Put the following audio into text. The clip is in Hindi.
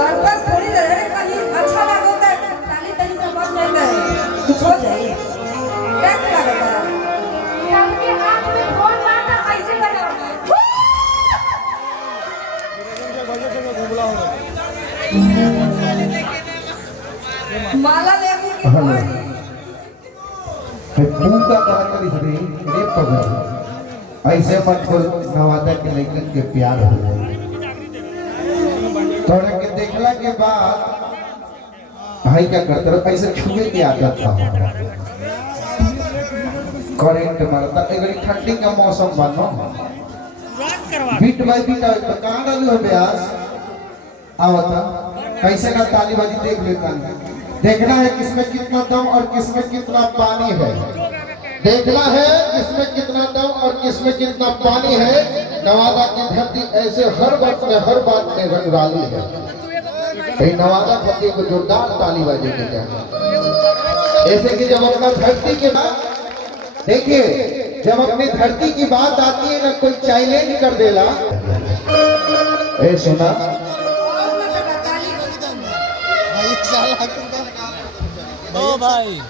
बस थोड़ी देर है खाली अच्छा लगता है ताली ताली से बच जाता है कुछ हो जाए कैसा लगता है सबके हाथ में फोन मारना कैसे बजाओगे माला लेबू की बड़ी पूरा कलाकारी से रे पगड़ ऐसे मत बोल नवादा के लड़कन के प्यार हो जाए थोड़ा के देखला के बाद भाई क्या करते रहो ऐसे छुए की आदत था करंट मारता अगर ठंडी का मौसम बनो बीट बाई बीट आवे तो कहां डालू है ब्यास आवता कैसे का ताली बाजी देख लेता देखना है किसमें कितना दम और किसमें कितना पानी है देखना है किसमें कितना दम और किसमें कितना पानी है नवादा की धरती ऐसे हर वक्त में हर बात में रंगवाली है नवादा फतेह को जोरदार ताली बाजी की जाए ऐसे कि जब अपना धरती के बाद देखिए जब अपनी धरती की बात आती है ना कोई चैलेंज कर देला ए सुना ओ भाई